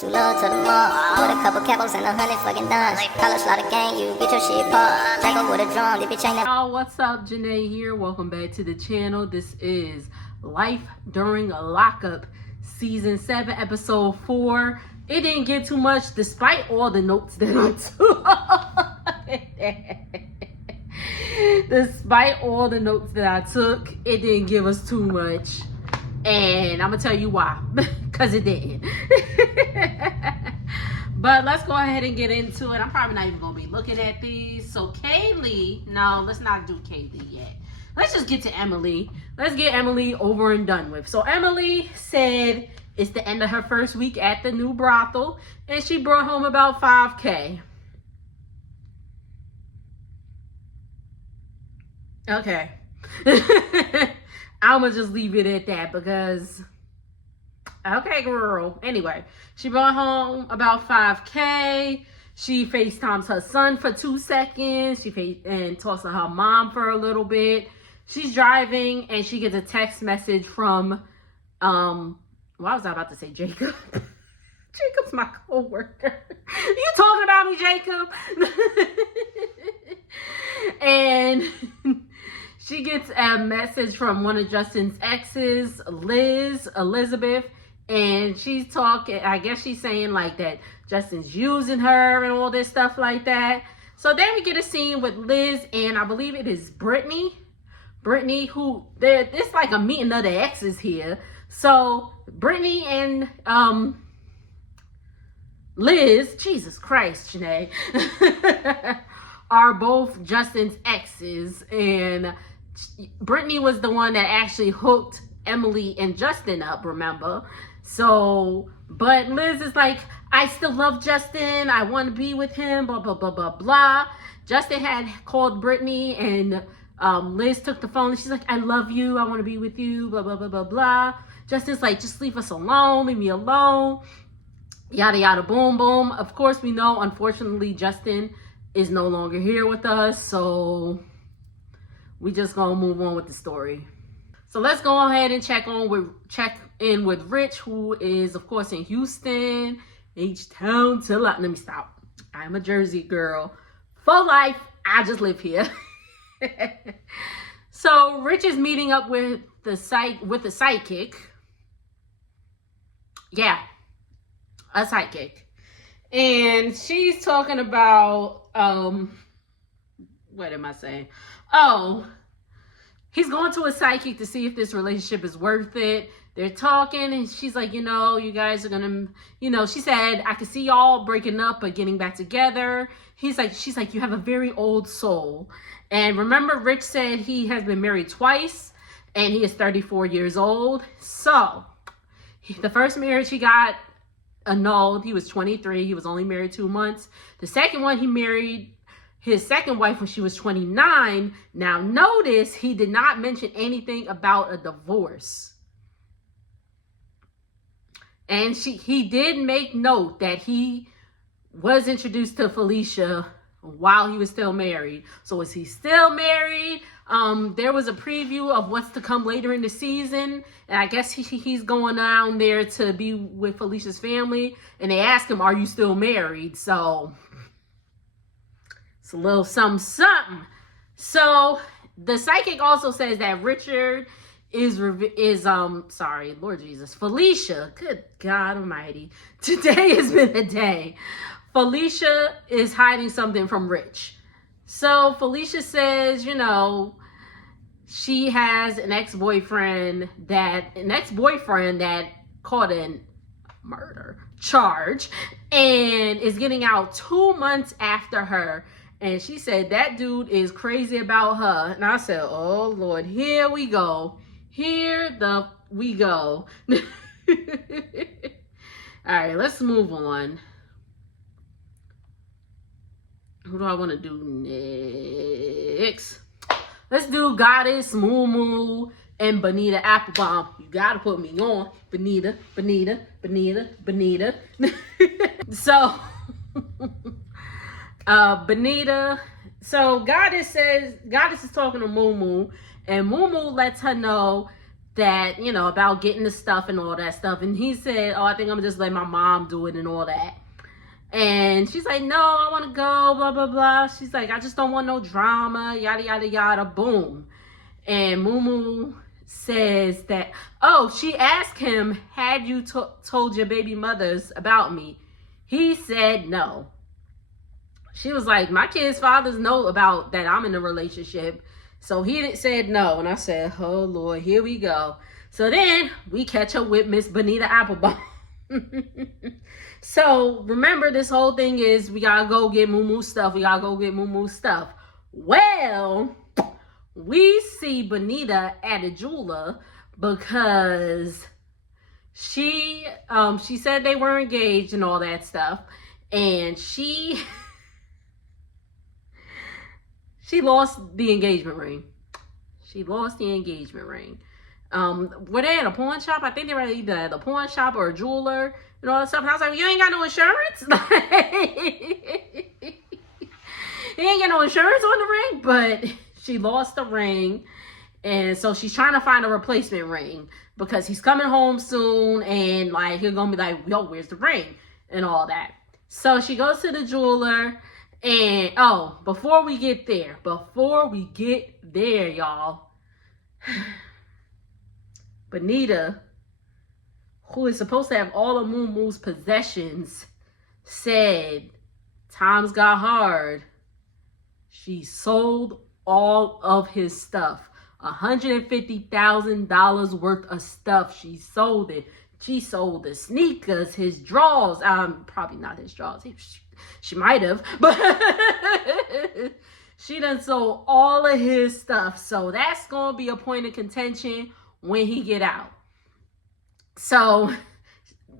Too low to the mall, with a couple capos and 100 fucking dimes. College slaughter gang, you get your shit popped. Jack up with a drum, if you chain that. Oh, what's up? Janae here. Welcome back to the channel. This is Life During Lockup, Season 7, Episode 4. It didn't get too much despite all the notes that I took. Despite all the notes that I took, it didn't give us too much. And I'm going to tell you why. Because it didn't. But let's go ahead and get into it. I'm probably not even going to be looking at these. So Kaylee, no, let's not do Kaylee yet. Let's just get to Emily. Let's get Emily over and done with. So Emily said it's the end of her first week at the new brothel. And she brought home about $5K. Okay. I'm going to just leave it at that because, okay, girl. Anyway, she brought home about $5K. She FaceTimes her son for 2 seconds. And talks to her mom for a little bit. She's driving and she gets a text message from, what was I about to say? Jacob. Jacob's my coworker. You talking about me, Jacob? And she gets a message from one of Justin's exes, Elizabeth, and she's talking, I guess she's saying like that Justin's using her and all this stuff like that. So then we get a scene with Liz and I believe it is Brittany, who, it's like a meeting of the exes here. So Brittany and Liz, Jesus Christ, Janae, are both Justin's exes, and Brittany was the one that actually hooked Emily and Justin up, remember? So, but Liz is like, I still love Justin. I want to be with him, blah, blah, blah, blah, blah. Justin had called Brittany and Liz took the phone and she's like, I love you. I want to be with you, blah, blah, blah, blah, blah. Justin's like, just leave us alone. Leave me alone. Yada, yada, boom, boom. Of course, we know, unfortunately, Justin is no longer here with us. So we just gonna move on with the story. So let's go ahead and check in with Rich, who is of course in Houston, H-Town till let me stop. I'm a Jersey girl for life. I just live here. So Rich is meeting up with the psychic. Yeah, a psychic. And she's talking about what am I saying? Oh, he's going to a psychic to see if this relationship is worth it. They're talking and she's like, you know, you guys are gonna, you know, she said, I could see y'all breaking up but getting back together. She's like, you have a very old soul. And remember, Rich said he has been married twice and he is 34 years old. So the first marriage he got annulled. He was 23. He was only married 2 months. The second one, he married his second wife when she was 29. Now notice he did not mention anything about a divorce. And he did make note that he was introduced to Felicia while he was still married. So is he still married? There was a preview of what's to come later in the season. And I guess he's going down there to be with Felicia's family. And they ask him, are you still married? So it's a little something. So the psychic also says that Richard sorry, Lord Jesus, Felicia, good God almighty. Today has been a day. Felicia is hiding something from Rich. So Felicia says, you know, she has an ex-boyfriend that caught a murder charge and is getting out 2 months after her. And she said that dude is crazy about her. And I said, oh Lord, here we go. We go. All right, let's move on. Who do I want to do next? Let's do Goddess, Moo and Bonita Applebaum. You gotta put me on. Bonita. So, Bonita. So Goddess is talking to Moo, and Moo lets her know that, you know, about getting the stuff and all that stuff. And he said, oh, I think I'm gonna just let my mom do it and all that. And she's like, no, I want to go, blah, blah, blah. She's like, I just don't want no drama, yada, yada, yada, boom. And Mumu says that, oh, she asked him, had you told your baby mothers about me? He said no. She was like, my kids' fathers know about that I'm in a relationship. So he said no. And I said, oh, Lord, here we go. So then we catch up with Miss Bonita Applebaum. So remember, this whole thing is we gotta go get Mumu stuff. We gotta go get Mumu stuff. Well, we see Bonita at a jeweler because she said they were engaged and all that stuff, and she lost the engagement ring. She lost the engagement ring. Were they at a pawn shop? I think they were either at a pawn shop or a jeweler and all that stuff. And I was like, you ain't got no insurance? You ain't got no insurance on the ring? But she lost the ring. And so she's trying to find a replacement ring because he's coming home soon. And like, he's going to be like, yo, where's the ring? And all that. So she goes to the jeweler. And, oh, before we get there, y'all. Bonita, who is supposed to have all of Mumu's possessions, said times got hard. She sold all of his stuff. $150,000 worth of stuff. She sold it. She sold the sneakers, his drawers. Probably not his drawers. She might have, but she done sold all of his stuff. So that's going to be a point of contention when he get out. So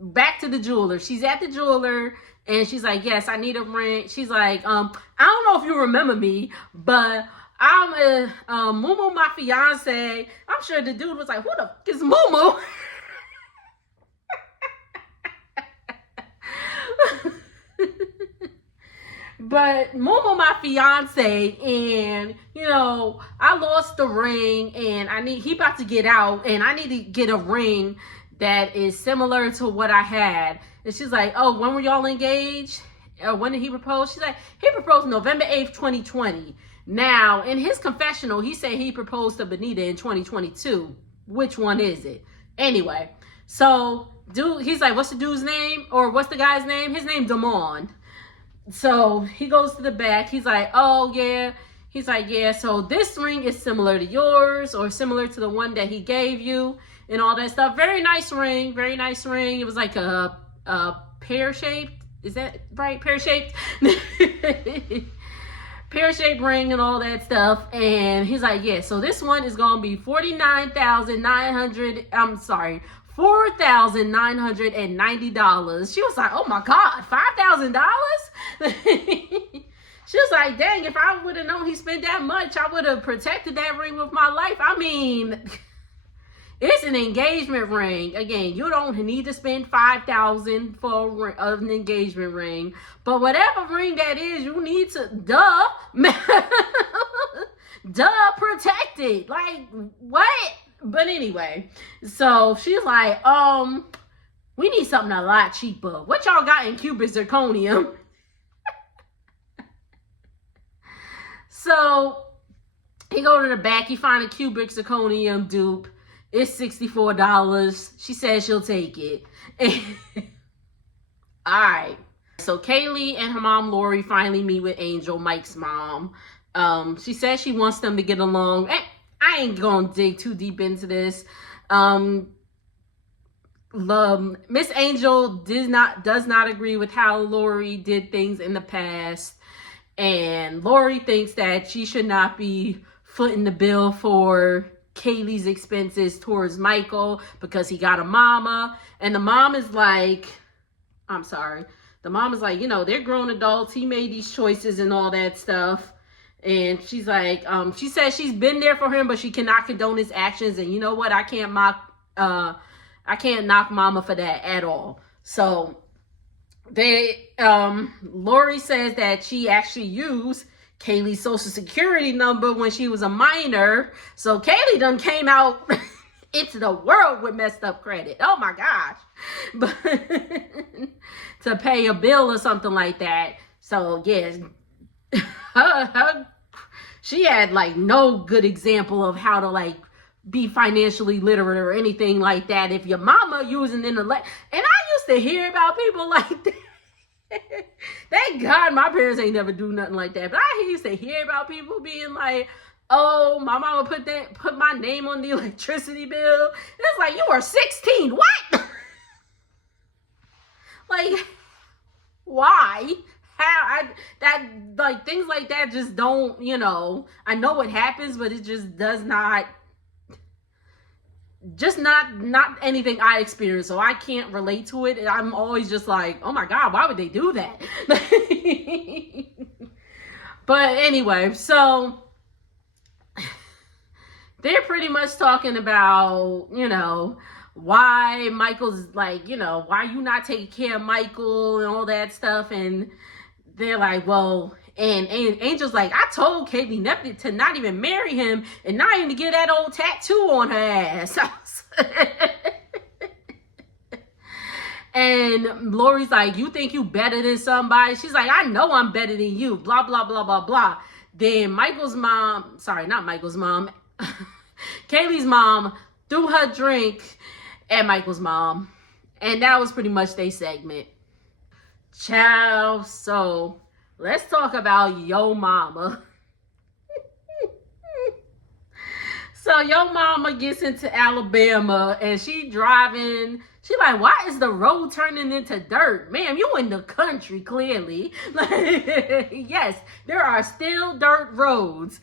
back to the jeweler. She's at the jeweler and she's like, yes, I need a ring. She's like, I don't know if you remember me, but I'm Mumu, my fiance. I'm sure the dude was like, who the fuck is Mumu? But Momo, my fiance, and you know, I lost the ring, and he about to get out, and I need to get a ring that is similar to what I had. And she's like, oh, when were y'all engaged? When did he propose? She's like, he proposed November 8th, 2020. Now, in his confessional, he said he proposed to Bonita in 2022. Which one is it? Anyway, so dude, he's like, what's the dude's name? Or what's the guy's name? His name's Damon. So he goes to the back. He's like, oh, yeah. He's like, yeah, so this ring is similar to yours or similar to the one that he gave you and all that stuff. Very nice ring. Very nice ring. It was like a pear-shaped. Is that right? Pear-shaped? Pear-shaped ring and all that stuff. And he's like, yeah, so this one is going to be $4,990. She was like, oh my God, $5,000? She was like, dang, if I would have known he spent that much, I would have protected that ring with my life. I mean, it's an engagement ring. Again, you don't need to spend $5,000 for an engagement ring. But whatever ring that is, you need to, protect it. Like, what? But anyway, so she's like, we need something a lot cheaper. What y'all got in cubic zirconium? So he go to the back, he find a cubic zirconium dupe. It's $64. She says she'll take it. All right. So Kaylee and her mom, Lori, finally meet with Angel, Mike's mom. She says she wants them to get along. I ain't gonna dig too deep into this. Miss Angel does not agree with how Lori did things in the past. And Lori thinks that she should not be footing the bill for Kaylee's expenses towards Michael because he got a mama. And the mom is like, I'm sorry. The mom is like, you know, they're grown adults. He made these choices and all that stuff. And she's like, she says she's been there for him, but she cannot condone his actions. And you know what? I can't knock mama for that at all. So Lori says that she actually used Kaylee's social security number when she was a minor. So Kaylee done came out into the world with messed up credit. Oh my gosh. But to pay a bill or something like that. So yes, she had like no good example of how to like be financially literate or anything like that. If your mama using intellect, and I used to hear about people like that. Thank God my parents ain't never do nothing like that. But I used to hear about people being like, oh, my mama put my name on the electricity bill. It's like, you were 16. What? Like, why? How? Like, things like that just don't, you know, I know what happens, but it just does not, just not anything I experienced, so I can't relate to it. I'm always just like, oh my God, why would they do that? But anyway, so they're pretty much talking about, you know, why Michael's like, you know, why you not taking care of Michael and all that stuff. And they're like, well, and Angel's like, I told Kaylee to not even marry him and not even to get that old tattoo on her ass. And Lori's like, you think you better than somebody? She's like, I know I'm better than you, blah, blah, blah, blah, blah. Then Michael's mom, sorry, not Michael's mom, Kaylee's mom threw her drink at Michael's mom. And that was pretty much their segment. Ciao. So let's talk about Yo Mama. So Yo Mama gets into Alabama and she driving. She like, why is the road turning into dirt? Ma'am, you in the country, clearly. Yes, there are still dirt roads.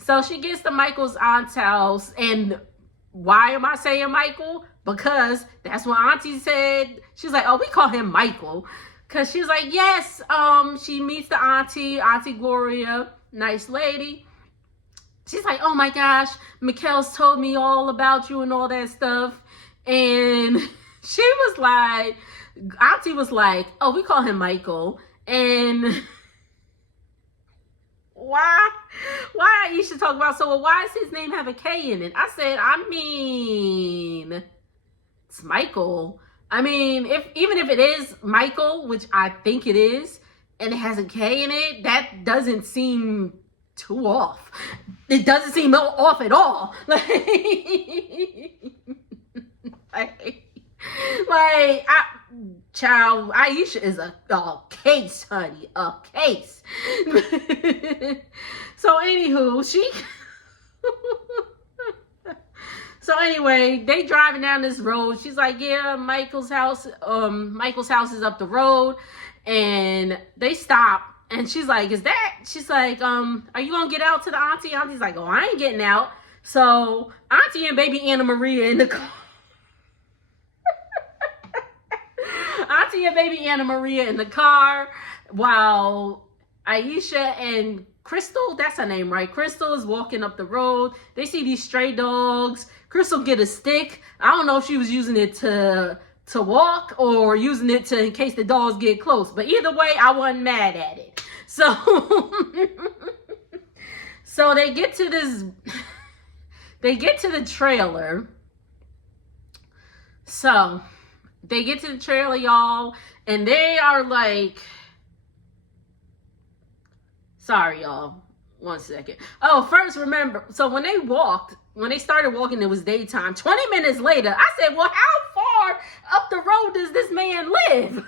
So she gets to Michael's aunt's house. And why am I saying Michael? Because that's what Auntie said. She's like, oh, we call him Michael. Because she's like, yes, she meets the Auntie Gloria, nice lady. She's like, oh my gosh, Mikkel's told me all about you and all that stuff. And she was like, Auntie was like, oh, we call him Michael. And why Aisha talk about, so why does his name have a K in it? I said, I mean, it's Michael. I mean, even if it is Michael, which I think it is, and it has a K in it, that doesn't seem too off. It doesn't seem off at all. Child, Aisha is a case, honey, a case. So anywho, So anyway, they driving down this road. She's like, yeah, Michael's house is up the road. And they stop. And she's like, she's like, are you gonna get out to the auntie? Auntie's like, oh, I ain't getting out. So Auntie and baby Anna Maria in the car. Auntie and baby Anna Maria in the car while Aisha and Crystal, that's her name, right? Crystal is walking up the road. They see these stray dogs. Crystal get a stick. I don't know if she was using it to walk or using it in case the dogs get close. But either way, I wasn't mad at it. So, so they get to the trailer. So they get to the trailer, y'all, and they are like, sorry, y'all. 1 second. Oh, first remember, so when they started walking, it was daytime. 20 minutes later, I said, well, how far up the road does this man live?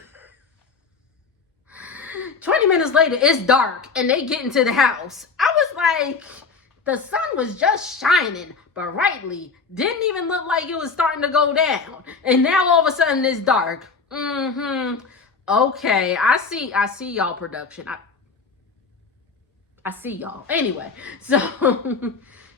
20 minutes later, it's dark, and they get into the house. I was like, the sun was just shining brightly. Didn't even look like it was starting to go down. And now all of a sudden, it's dark. Okay, I see y'all production. I see y'all. Anyway, so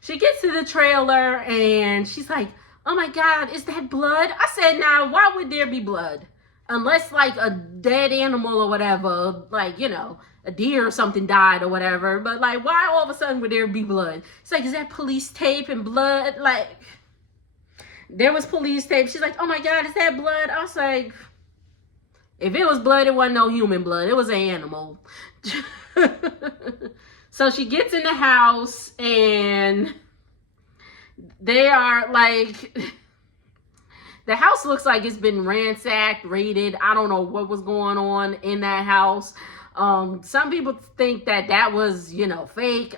she gets to the trailer and she's like, oh my God, is that blood? I said, now, why would there be blood? Unless like a dead animal or whatever, like, you know, a deer or something died or whatever. But like, why all of a sudden would there be blood? It's like, is that police tape and blood? Like, there was police tape. She's like, oh my God, is that blood? I was like, if it was blood, it wasn't no human blood. It was an animal. So she gets in the house and They are like, the house looks like it's been ransacked, raided. I don't know what was going on in that house. Some people think that was, fake.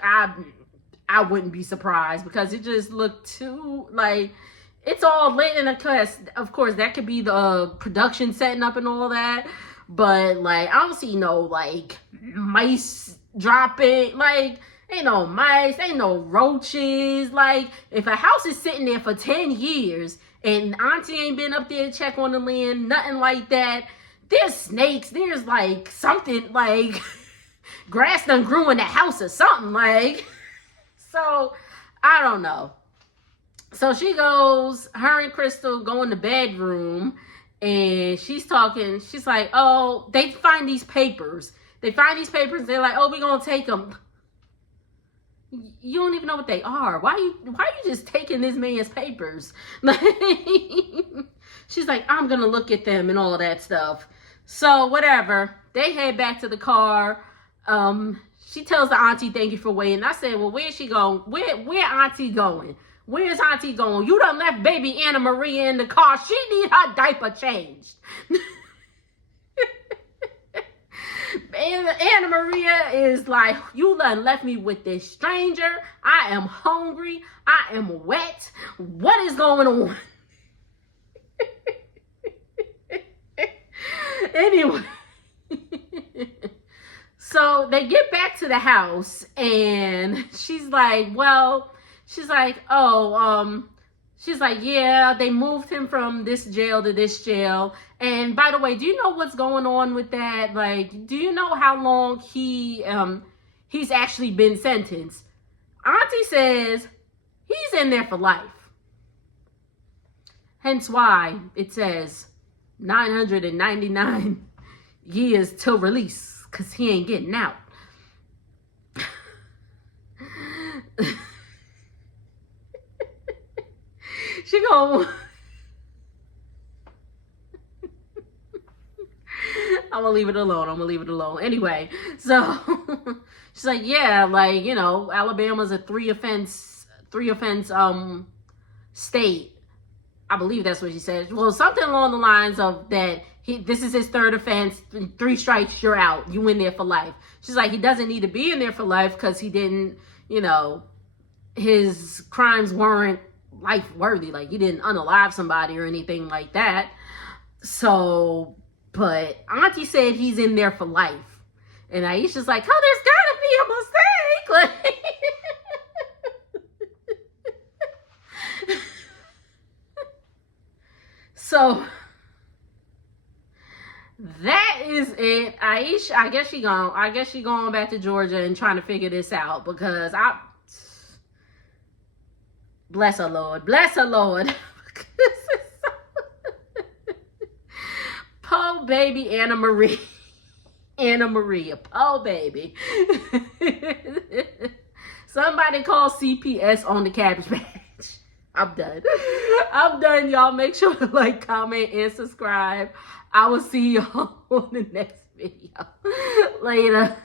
I wouldn't be surprised because it just looked too like it's all lit in a cuss. Of course, that could be the production setting up and all that. But like, I don't see no like mice dropping. Like, ain't no mice, ain't no roaches. Like, if a house is sitting there for 10 years and auntie ain't been up there to check on the land, nothing like that. There's snakes. There's like something like grass done grew in the house or something like. So, I don't know. So she goes, her and Crystal go in the bedroom and she's talking. She's like, oh, they find these papers. They're like, oh, we're going to take them. You don't even know what they are. Why you just taking this man's papers? She's like, I'm going to look at them and all that stuff. So whatever. They head back to the car. She tells the auntie, thank you for waiting. I said, well, where's she going? Where auntie going? Where's auntie going? You done left baby Anna Maria in the car. She need her diaper changed. Anna Maria is like, you done left me with this stranger. I am hungry. I am wet. What is going on? Anyway. So they get back to the house and she's like, yeah, they moved him from this jail to this jail. And by the way, do you know what's going on with that? Like, do you know how long he's actually been sentenced? Auntie says he's in there for life. Hence why it says 999 years till release. Because he ain't getting out. She go, I'm gonna leave it alone. Anyway, so she's like, yeah, like, Alabama's a three offense state. I believe that's what she said. Well, something along the lines of that. This is his third offense. 3 strikes, you're out. You in there for life. She's like, he doesn't need to be in there for life because he didn't, his crimes weren't life worthy. Like, he didn't unalive somebody or anything like that. So, but auntie said he's in there for life. And Aisha's like, oh, there's gotta be a mistake. Like, so that is it. Aisha, I guess she going back to Georgia and trying to figure this out because bless her Lord. Poor baby Anna Maria, poor baby. Somebody call CPS on the cabbage patch. I'm done, y'all. Make sure to like, comment, and subscribe. I will see y'all on the next video. Later.